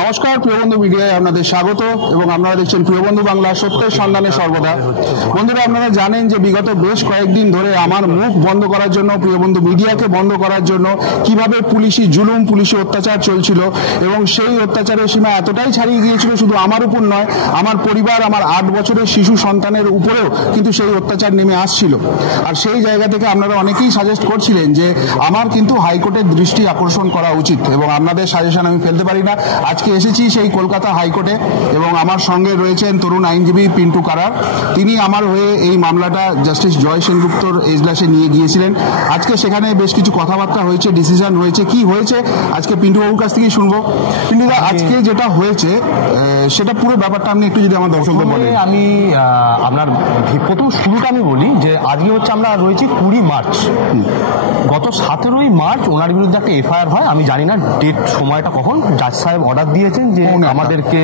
নমস্কার, প্রিয়বন্ধু মিডিয়ায় আপনাদের স্বাগত এবং আপনারা দেখছেন প্রিয়বন্ধু বাংলা, সত্যের সন্ধানে সর্বদা। বন্ধুরা, আপনারা জানেন যে বিগত বেশ কয়েকদিন ধরে আমার মুখ বন্ধ করার জন্য, প্রিয়বন্ধু মিডিয়াকে বন্ধ করার জন্য কিভাবে পুলিশি জুলুম, পুলিশি অত্যাচার চলছিল এবং সেই অত্যাচারের সীমা এতটাই ছাড়িয়ে গিয়েছিল শুধু আমার উপর নয়, আমার পরিবার, আমার 8 বছরের শিশু সন্তানের উপরেও কিন্তু সেই অত্যাচার নেমে আসছিল। আর সেই জায়গা থেকে আপনারা অনেকেই সাজেস্ট করছিলেন যে আমার কিন্তু হাইকোর্টের দৃষ্টি আকর্ষণ করা উচিত এবং আপনাদের সাজেশন আমি ফেলতে পারি না। আজকে এসেছি সেই কলকাতা হাইকোর্টে এবং আমার সঙ্গে রয়েছেন তরুণ আইনজীবী পিন্টু কারার। তিনি আমার হয়ে এই মামলাটা জাস্টিস জয় সেনগুপ্তর এজলাসে নিয়ে গিয়েছিলেন। আজকে সেখানে বেশ কিছু কথাবার্তা হয়েছে, ডিসিশন হয়েছে। কি হয়েছে আজকে পিন্টুবাবুর কাছ থেকেই শুনবো। পিন্টুদা, আজকে যেটা হয়েছে সেটা পুরো ব্যাপারটা আপনি একটু যদি আমার দর্শকদের বলেন। আমি আপনার প্রথম শুরুটা আমি বলি যে আজকে হচ্ছে আমরা রয়েছি 20 মার্চ। গত 17ই মার্চ ওনার বিরুদ্ধে একটা এফআইআর হয়। আমি জানি না ডেট সময়টা কখন। জাজ সাহেব অর্ডার দিয়েছেন যে আমাদেরকে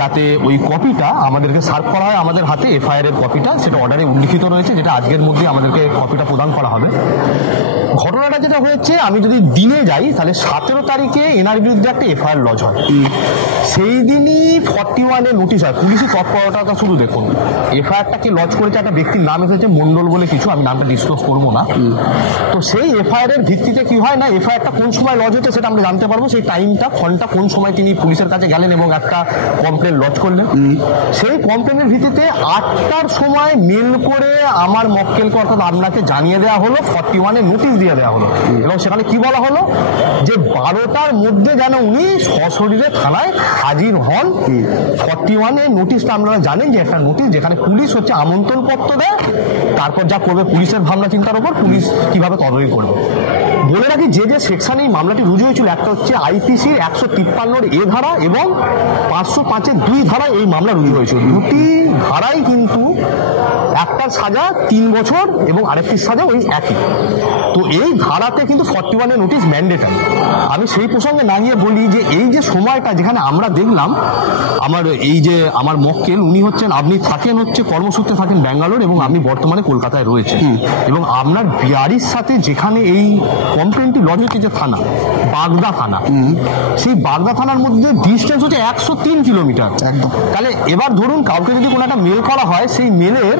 যাতে ওই কপিটা আমাদেরকে সার্ভ করা হয় আমাদের হাতে, এফআইআর এর কপিটা, সেটা অর্ডারে উল্লিখিত রয়েছে, যেটা আজকের মধ্যে আমাদেরকে কপিটা প্রদান করা হবে। ঘটনাটা যেটা হয়েছে, আমি যদি দিনে যাই তাহলে 17 তারিখে এনার বিরুদ্ধে একটা এফআইআর লজ হয়। সেই দিনই 41-এ নোটিশ হয়। পুলিশি তৎপরতাটা শুধু দেখুন। এফআইআরটাকে লজ করেছে একটা ব্যক্তির নাম এসেছে মন্ডল বলে কিছু, আমি নামটা ডিসক্লোজ করবো না। তো সেই এফআইআর এর ভিত্তিতে কি হয় না, এফআইআরটা কোন সময় লজ হচ্ছে সেটা আমরা জানতে পারবো। সেই টাইমটা, ফোনটা কোন সময় তিনি পুলিশের কাছে গেলেন এবং একটা কমপ্লেন লজ করলেন। সেই কমপ্লেনের ভিত্তিতে 8টার সময় মেল করে আমার মক্কেলকে অর্থাৎ আপনাকে জানিয়ে দেওয়া হলো, 41-এ নোটিশ দিয়ে দেওয়া হলো এবং সেখানে কি বলা হলো যে 12টার মধ্যে যেন উনি সশরীরে থানায় হাজির হন। 41-এ নোটিশটা আপনারা জানেন যে একটা নোটিশ যেখানে পুলিশ হচ্ছে আমন্ত্রণ পত্র দেয়, তারপর যা করবে পুলিশের ভাবনা চিন্তার উপর পুলিশ কিভাবে তদন্ত করবে। বলে রাখি, যে যে সেকশনে এই মামলাটি রুজু হয়েছিল, একটা হচ্ছে আইপিসির 153-এর এ ধারা এবং 505-এর 2 ধারা এই মামলা রুজু হয়েছিল। দুটি ধারাই কিন্তু একটার সাজা 3 বছর এবং আরেকটির সাজা ওই একই। তো এই ধারাতে কিন্তু 41-এর নোটিশ ম্যান্ডেটারি। আমি সেই প্রসঙ্গে না গিয়ে বলি যে এই যে সময়টা যেখানে আমরা দেখলাম আমার মক্কেল, উনি হচ্ছেন, আপনি থাকেন হচ্ছে কর্মসূত্রে থাকেন ব্যাঙ্গালোর এবং আপনি বর্তমানে কলকাতায় রয়েছে এবং আপনার বিয়ারির সাথে যেখানে এই কমপ্লেনটি লজ হচ্ছে যে থানা, বাগদা থানা, সেই বাগদা থানার মধ্যে ডিস্টেন্স হচ্ছে 103 কিলোমিটার একদম। তাহলে এবার ধরুন কাউকে যদি কোনো একটা মেল করা হয়, সেই মেলের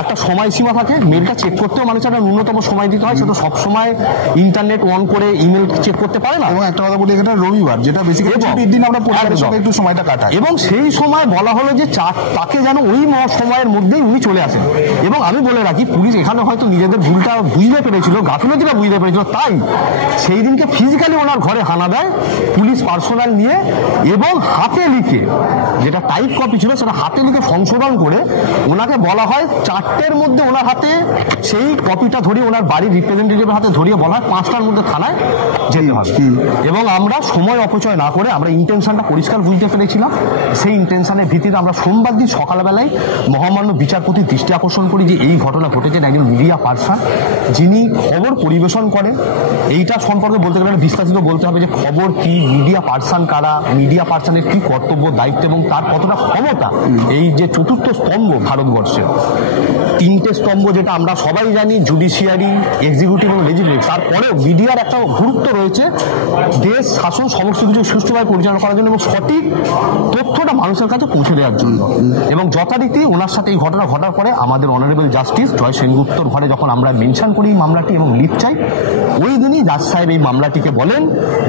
একটা সময়সীমা থাকে। মেলটা চেক করতেও মানুষের একটা ন্যূনতম সময় দিতে হয়। সে তো সবসময় ইন্টারনেট অন করে ইমেল চেক করতে পারে না। এবং একটা কথা বলি, এটা রবিবার, যেটা বেসিক্যালি ছুটির দিন, আমরা পরিবারের সঙ্গে একটু সময়টা কাটাই। এবং সেই সময় বলা হলো যে তাকে যেন ওই সময়ের মধ্যেই উনি চলে আসেন। এবং আমি বলে রাখি, পুলিশ এখানে হয়তো নিজেদের ভুলটা বুঝতে পেরেছিল, গাফিলতিটা বুঝতে পেরেছিল, তাই সেই দিনকে ফিজিক্যালি ওনার ঘরে হানা দেয় পুলিশ পার্সোনাল নিয়ে এবং হাতে লিখে, যেটা টাইপ কপি ছিল সেটা হাতে লিখে সংশোধন করে ওনাকে বলা হয় 4টের মধ্যে ওনার হাতে সেই কপিটা ধরিয়ে, ওনার বাড়ির রিপ্রেজেন্টেটিভের হাতে ধরিয়ে বলা হয় 5টার মধ্যে থানায় যেতে হবে। এবং আমরা সময় অপচয় না করে, আমরা ইন্টেনশনটা পরিষ্কার বুঝতে পেরেছিলাম। সেই ইন্টেনশনের ভিত্তিতে আমরা সোমবার দিন সকালবেলায় মহামান্য বিচারপতির দৃষ্টি আকর্ষণ করি যে এই ঘটনা ঘটেছে। একজন মিডিয়া পার্সন যিনি খবর পরিবেশন করেন, এইটা সম্পর্কে বলতে গেলে বিস্তারিত বলতে হবে যে খবর কি, মিডিয়া পার্সন কারা, মিডিয়া পার্সনের কি কর্তব্য, দায়িত্ব এবং তার কতটা ক্ষমতা। এই যে চতুর্থ স্তম্ভ ভারতবর্ষে, 3টে স্তম্ভ যেটা আমরা সবাই জানি, জুডিশিয়ারি, এক্সিকিউটিভ এবং লেজিসলেটিভ, তারপরেও মিডিয়ার একটা গুরুত্ব রয়েছে দেশ শাসন সমস্ত কিছু সুষ্ঠুভাবে পরিচালনা করার জন্য এবং সঠিক তথ্যটা মানুষের কাছে পৌঁছে দেওয়ার জন্য। এবং যথারীতি ওনার সাথে এই ঘটনা ঘটার পরে আমাদের অনারেবল জাস্টিস জয় সেনগুপ্তর ঘরে যখন আমরা মেনশন করি এই মামলাটি এবং লিভ চাই, ওই দিনই জাজ সাহেব এই মামলাটিকে বলেন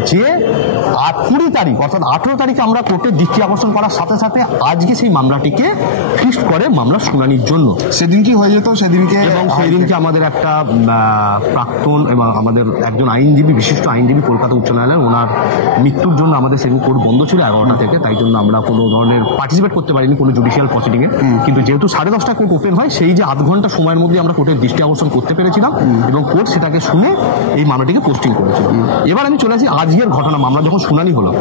যে 20 তারিখ অর্থাৎ 18 তারিখে আমরা কোর্টের দৃষ্টি আকর্ষণ করার সাথে সাথে আজকে সেই মামলাটিকে ফিক্সড করে মামলা শুনানির জন্য। সেদিন কি হয়ে যেত সেদিনকে, এবং সেই দিনকে আমাদের একটা প্রাক্তন এবং আমাদের একজন আইনজীবী, বিশিষ্ট আইনজীবী কলকাতা উচ্চ ন্যায়ালয়ের, ওনার মৃত্যুর জন্য আমাদের সেদিন কোর্ট বন্ধ ছিল 11টা থেকে। তাই জন্য আমরা কোনো ধরনের পার্টিসিপেট করতে পারিনি কোনো জুডিশিয়াল প্রসিডিংয়ে। কিন্তু যেহেতু 10:30 কোর্ট ওপেন হয়, সেই যে 8 ঘন্টা সময়ের মধ্যে আমরা কোর্টের দৃষ্টি আকর্ষণ করতে পেরেছিলাম এবং কোর্ট সেটাকে শুনে এই মামলাটিকে পোস্টিং করেছিল। এবার আমি চলে আসি আজকের ঘটনা। মামলা যখন শুনানি হলো,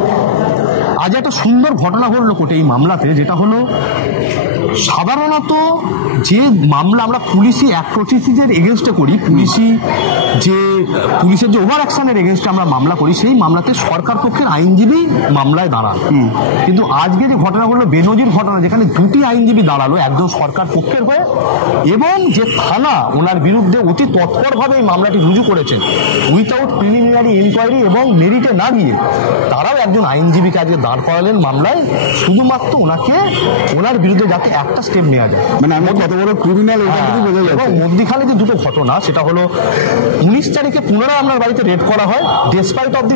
আজ একটা সুন্দর ঘটনা ঘটলো কোর্টে এই মামলাতে, যেটা হলো সাধারণত যে মামলা আমরা পুলিশি অ্যাট্রোসিটিজের এগেনস্টে করি, পুলিশের যে ওভার অ্যাকশনের এগেনস্টে আমরা মামলা করি, সেই মামলাতে সরকার পক্ষের আইনজীবী মামলায় দাঁড়ান। কিন্তু আজকে যে ঘটনা ঘটলো, বেনজির ঘটনা, যেখানে দুটি আইনজীবী দাঁড়ালো, একজন সরকার পক্ষের হয়ে এবং যে থানা ওনার বিরুদ্ধে অতি তৎপরভাবে এই মামলাটি রুজু করেছেন উইথাউট প্রিলিমিনারি ইনকোয়ারি এবং মেরিটে না গিয়ে, তারাও একজন আইনজীবীকে আজকে দাঁড় করালেন মামলায়, শুধুমাত্র ওনার বিরুদ্ধে যাতে একটা স্টেপ নেওয়া যায়। মানে আমি কত বড় ক্রিমিনাল এবং মধ্যখানে যে দুটো ঘটনা, সেটা হলো 19 তারিখে পুনরায় আপনার বাড়িতে রেড করা হয়, ডেসপাইট অফ দি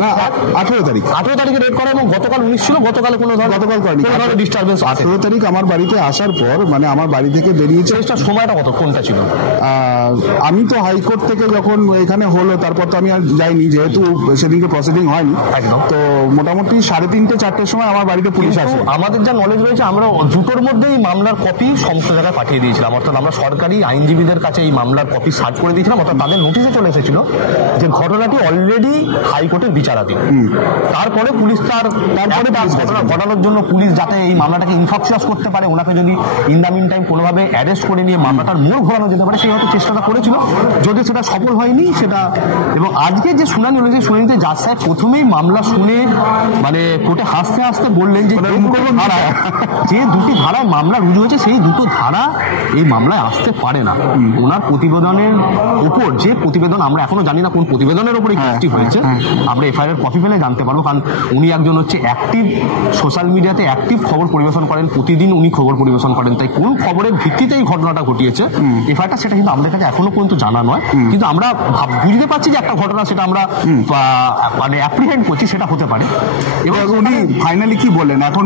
18 তারিখে রেড করা, এবং গতকাল 19 ছিল, গতকাল কোনো ধরনের ডিস্টারবেন্স। 18 তারিখ আমার বাড়িতে আসার পর, মানে আমার বাড়ি থেকে বেরিয়েছে, সময়টা কোনটা ছিল? আমি তো হাইকোর্ট থেকে যখন এখানে হলো, তারপর তো আমি আর যাইনি, যেহেতু সেদিনকে প্রসিডিং হয়নি একদম। তো মোটামুটি 3:30 4টের সময় আমার বাড়িতে পুলিশ আসে। আমাদের যা নলেজ রয়েছে, আমরা দুটোর মধ্যেই মামলার কপি সমস্ত জায়গায় পাঠিয়ে দিয়েছিলাম, অর্থাৎ আমরা সরকারি আইনজীবীদের কাছে এই মামলার কপি সার্চ করে দিয়েছিলাম, অর্থাৎ তাদের নোটিশে চলে এসেছিল যে ঘটনাটি অলরেডি হাইকোর্টের বিচারাধীন। তারপরে পুলিশ ঘটনা ঘটানোর জন্য পুলিশ যাতে এই মামলাটাকে ইনফ্রাকচারাইজ করতে পারে, ওনাকে যদি ইন দ্য মিন টাইম কোনোভাবে অ্যারেস্ট করে নিয়ে মামলাটার মোড় ঘোরানো যেতে পারে, সেই হয়তো চেষ্টাটা করেছিল, যদি সেটা সফল হয়নি সেটা। এবং আজকে যে শুনানি হলো, যে শুনানিতে জাজ সাহেব প্রথমেই মামলা শুনে মানে কোর্টে হাসতে হাসতে বললেন যে দুটি ধারায় মামলা রুজু হয়েছে, সেই দুটো ধারা এই মামলায় আসতে পারে না। ওনার প্রতিবেদনের উপর, যে প্রতিবেদন আমরা এখনো জানি না কোন প্রতিবেদনের উপর এই কেসটি হয়েছে, আমরা এফআইআর কপি পেলে জানতে পারবো, কারণ উনি একজন হচ্ছে অ্যাক্টিভ, সোশ্যাল মিডিয়াতে অ্যাক্টিভ খবর পরিবেশন করেন, প্রতিদিন উনি খবর পরিবেশন করেন, তাই কোন খবরের ভিত্তিতে এই ঘটনাটা ঘটিয়েছে এফআইআরটা, সেটা কিন্তু আমাদের কাছে এখনো পর্যন্ত জানা নয়। কিন্তু আমরা বুঝতে পারছি যে একটা ঘটনা, সেটা আমরা মানে অ্যাপ্রিহেন্ড করছি, সেটা হতে পারে। এবং উনি ফাইনালি কি বললেন এখন,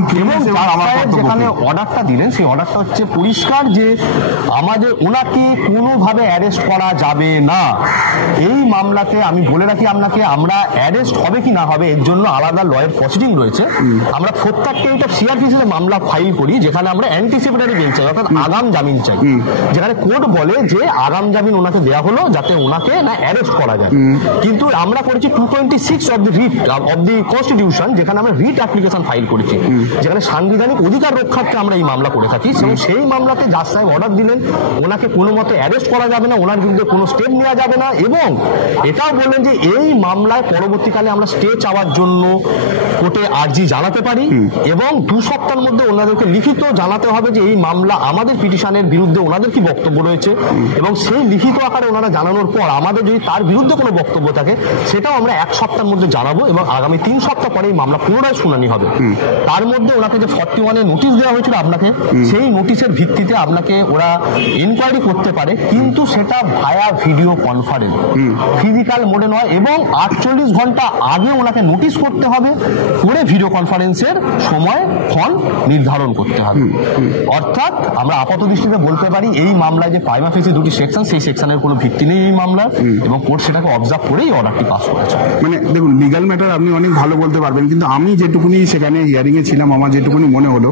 যেখানে অর্ডারটা দিলেন, সেই অর্ডারটা হচ্ছে পরিষ্কার যে ওনাকে কোনোভাবে অ্যারেস্ট করা যাবে না। এই মামলাতে আমি বলে রাখি আপনাকে, আমরা অ্যারেস্ট হবে কি না হবে এর জন্য আলাদা লয়ের প্রসিডিং রয়েছে। আমরা 438 অফ সিআরপিসিতে মামলা ফাইল করি, যেখানে আমরা অ্যান্টিসিপেটরি বেল চাই, অর্থাৎ আগাম জামিন চাই, যেখানে কোর্ট বলে যে আগাম জামিন ওনাকে দেওয়া হলো যাতে ওনাকে না অ্যারেস্ট করা যায়। কিন্তু আমরা করেছি 226 of the writ of the constitution, যেখানে আমরা রিট অ্যাপ্লিকেশন ফাইল করেছি, যেখানে সাংবিধানিক অধিকার রক্ষার্থে আমরা এই মামলা করে থাকি। এবং সেই মামলাতে জাজ সাহেব অর্ডার দিলেন ওনাকে কোনো মতে অ্যারেস্ট করা যাবে না, ওনার বিরুদ্ধে কোনো স্টেপ নেওয়া যাবে না, এবং এটাও বললেন যে এই মামলায় পরবর্তীকালে আমরা স্টে চাওয়ার জন্য কোর্টে আর্জি জানাতে পারি, এবং 2 সপ্তাহের মধ্যে ওনাদেরকে লিখিত জানাতে হবে যে এই মামলা আমাদের পিটিশনের বিরুদ্ধে ওনাদের কি বক্তব্য রয়েছে, এবং সেই লিখিত আকারে ওনারা জানানোর পর আমাদের যদি তার বিরুদ্ধে কোনো বক্তব্য থাকে সেটাও আমরা 1 সপ্তাহের মধ্যে জানাবো, এবং আগামী 3 সপ্তাহ পরে এই মামলা পুনরায় শুনানি হবে। তার মধ্যে ওনাকে যে 41-এ নোটিশ দেওয়া হয়েছিল আপনাকে, সেই নোটিশের ভিত্তিতে আপনাকে ওরা ইনকোয়ারি করতে পারে, কিন্তু সেটা ভায়া ভিডিও কনফারেন্স, ফিজিক্যাল মোডে নয়, এবং 48 ঘন্টা আগে ওনাকে নোটিশ করতে হবে, করে ভিডিও কনফারেন্সের সময় ক্ষণ নির্ধারণ করতে হবে। অর্থাৎ আমরা আপাত দৃষ্টিতে বলতে পারি এই মামলায় যে প্রাইমা ফেসি দুটি সেকশন, সেই সেকশনের কোনো ভিত্তি নেই এই মামলার, এবং কোর্ট সেটাকে অবজার্ভ করেই অর্ডারটি পাস করেছে। মানে দেখুন, লিগ্যাল ম্যাটার আপনি অনেক ভালো বলতে পারবেন, কিন্তু আমি যেটুকুনি সেখানে হিয়ারিং এ ছিলাম, আমার যেটুকুনি মনে হলো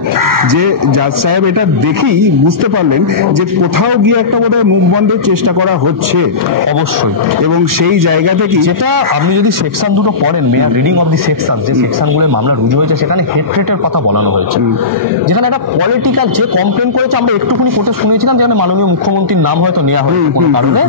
যে জাজ সাহেব এটা দেখেই বুঝতে পারলেন যে কোথাও গিয়ে একটা বোধহয় মুখ বন্ধের চেষ্টা করা হচ্ছে। অবশ্যই। এবং সেই জায়গা থেকে যেটা আপনি যদি সেকশন দুটো পড়েন, মেয়ার রিডিং অফ দি সেকশন, যে সেকশনগুলো মামলা রুজু হয়েছে, সেখানে হেট্রেটের কথা বলানো হয়েছে, যেখানে একটা পলিটিক্যাল, যে কমপ্লেন করেছে আমরা একটুখানি কোর্টে শুনেছিলাম, যেখানে মাননীয় মুখ্যমন্ত্রীর নাম হয়তো নেওয়া হয়েছে কোনো কারণে,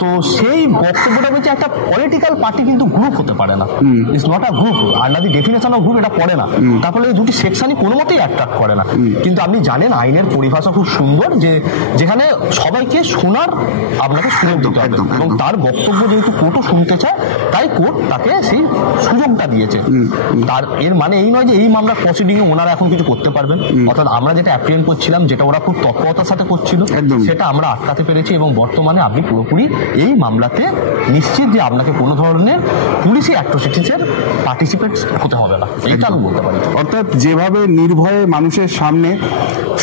তো সেই বক্তব্যটা বলছে একটা পলিটিক্যাল পার্টি কিন্তু গ্রুপ হতে পারে না, it's not a group, under the definition of group এটা পড়ে না। তারপরে এই দুটি সেকশনই কোনো মতেই অ্যাট্রাক্ট করে না। কিন্তু আপনি জানেন আইনের পরিভাষা খুব সুন্দর, যে যেখানে সবাইকে শোনার আপনাকে সুযোগ দিতে হবে, এবং তার বক্তব্য যেহেতু কোর্টও শুনতে চায়, তাই কোর্ট তাকে সেই সুযোগটা দিয়েছে। তার এর মানে এই নয় যে এই মামলার প্রসিডিং এ ওনারা এখন কিছু করতে পারবেন, অর্থাৎ আমরা যেটা অ্যাপ্রিহেন্ড করছিলাম, যেটা ওরা খুব তৎপরতার সাথে করছিল, সেটা আমরা আটকাতে পেরেছি, এবং বর্তমানে আপনি পুরোপুরি এই মামলাতে নিশ্চিত যে আপনাকে কোনো ধরনের পুলিশি অ্যাট্রোসিটিসের পার্টিসিপেট হতে হবে না, এইটা আমি বলতে পারি। অর্থাৎ যেভাবে নির্ভয়ে মানুষের সামনে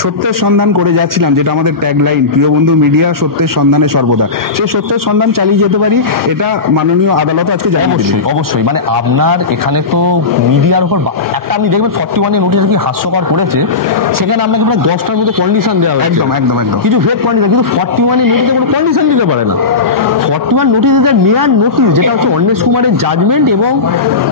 সত্যের সন্ধান করে যাচ্ছিলাম, যেটা আমাদের ট্যাগলাইন, প্রিয় বন্ধু মিডিয়া সত্যের সন্ধানে সর্বদা, সেই সত্যের সন্ধান চালিয়ে যেতে পারি, এটা মাননীয় আদালত আজকে জানিয়ে দিলেন। অবশ্যই, মানে আপনার এখানে তো মিডিয়ার উপর একটা আপনি দেখবেন 41-এ নোটিশ কি হাস্যকর করেছে, সেখানে আপনাকে প্রায় 10টার মধ্যে কন্ডিশন দেওয়া হয়, একদম একদম একদম কিছু ভেদ কন্ডিশন, কিন্তু 41-এ নোটিশে কোনো কন্ডিশন দিতে পারে না। 41 নোটিশ ইজ মেয়ার নোটিশ, যেটা হচ্ছে অন্বেষ কুমারের জাজমেন্ট এবং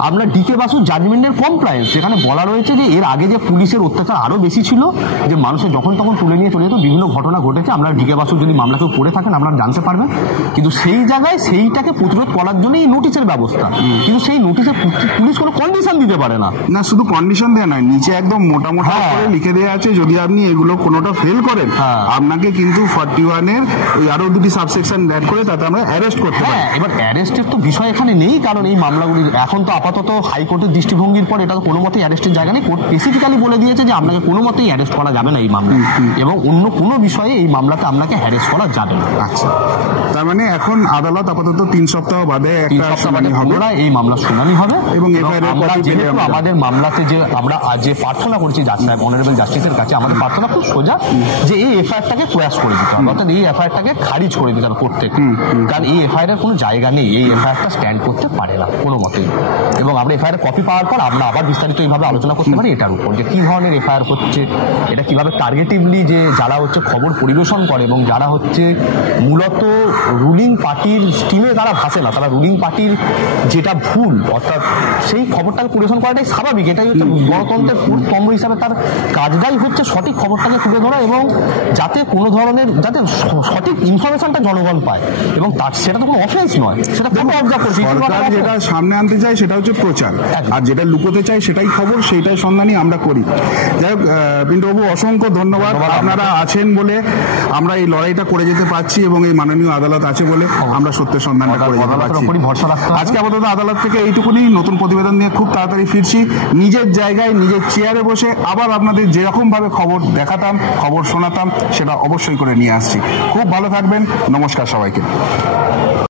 আপনার ডিকে বাসুর জাজমেন্টের কমপ্লায়েন্স। সেখানে বলা রয়েছে যে এর আগে যে পুলিশের অত্যাচার আরো বেশি ছিল, যে মানুষ মানুষের যখন তখন তুলে নিয়ে চলে যেত। বিভিন্ন ঘটনা ঘটেছে, আপনারা ডিকে বাসু যদি মামলা কেউ করে থাকেন আপনারা জানতে পারবেন। কিন্তু সেই জায়গায় সেইটাকে প্রতিরোধ করার জন্য এই নোটিশের ব্যবস্থা, কিন্তু সেই নোটিশে পুলিশ কোনো কন্ডিশন দিতে পারে না। না, শুধু কন্ডিশন দেয়া নয়, নিচে একদম মোটামোটা করে লিখে দেওয়া আছে যদি আপনি এগুলো কোনোটা ফেল করেন আপনাকে কিন্তু 41 এর ওই আরো দুটি সাবসেকশন অ্যাড করে তাতে আমরা অ্যারেস্ট করতে পারি। এবার অ্যারেস্টের তো বিষয় এখানে নেই, কারণ এই মামলাগুলি এখন তো আপাতত হাইকোর্টের দৃষ্টিভঙ্গির পর এটা তো কোনো মতেই অ্যারেস্টের জায়গা নেই। কোর্ট স্পেসিফিক্যালি বলে দিয়েছে যে আপনাকে কোনো মতেই অ্যারেস্ট করা যাবে না এই মামলা, এবং অন্য কোনো বিষয়ে এই মামলাতে আপনাকে হ্যারেস্ট করা যাবে না। আচ্ছা, তার মানে এখন আদালত আপাতত 3 সপ্তাহ বাদে একটা শুনানি হবে, এই মামলার শুনানি হবে। এবং আমরা যেহেতু আমাদের মামলাতে যে আমরা আজ যে প্রার্থনা করেছি জাজ সাহেব অনারেবল জাস্টিসের কাছে, আমাদের প্রার্থনা খুব সোজা যে এই এফআইআরটাকে কোয়াশ করে দিতে হবে, অর্থাৎ এই এফআইআরটাকে খারিজ করে দিতে হবে কোর্ট থেকে। কারণ এই এফআইআর এর কোনো জায়গা নেই, এই এফআইআরটা স্ট্যান্ড করতে পারে না কোনো মতেই। এবং আমরা এফআইআর কপি পাওয়ার পর আমরা আবার বিস্তারিত এইভাবে আলোচনা করতে পারি এটার উপর যে কি ধরনের এফআইআর হচ্ছে, এটা কিভাবে টার্গেটিভলি যে যারা হচ্ছে খবর পরিবেশন করে এবং যারা হচ্ছে মূলত রুলিং পার্টির স্টিমে তারা ভাসে না, তারা রুলিং পার্টির যেটা ভুল অর্থাৎ সেই খবরটাকে পরিবেশন করাটাই স্বাভাবিক, এটাই হচ্ছে গণতন্ত্রের স্তম্ভ হিসাবে তার কাজটাই হচ্ছে সঠিক খবরটাকে তুলে ধরা এবং যাতে কোনো ধরনের যাতে সঠিক ইনফরমেশনটা জনগণ পায়, এবং তার সেটা তো কোনো অফেন্স নয়, সেটা কোনো সরকার যেটা সামনে আনতে চায় সেটা হচ্ছে প্রচার, আর যেটা লুকোতে চায় সেটাই খবর, সেইটাই সন্ধানই আমরা করি। যাই হোক, পিন্টুবাবু অসংখ্য ধন্যবাদ, আপনারা আছেন বলে আমরা এই লড়াইটা করে যেতে পারছি এবং এই মাননীয় আদালত আছে বলে আমরা সত্যের সন্ধানটা করে যেতে পারছি। আজকে আপাতত আদালত থেকে এইটুকুনি, নতুন প্রতিবেদন নিয়ে খুব তাড়াতাড়ি ফিরছি, নিজের জায়গায় নিজের চেয়ারে বসে আবার আপনাদের যেরকম ভাবে খবর দেখাতাম, খবর শোনাতাম, সেটা অবশ্যই করে নিয়ে আসছি। খুব ভালো থাকবেন, নমস্কার সবাইকে।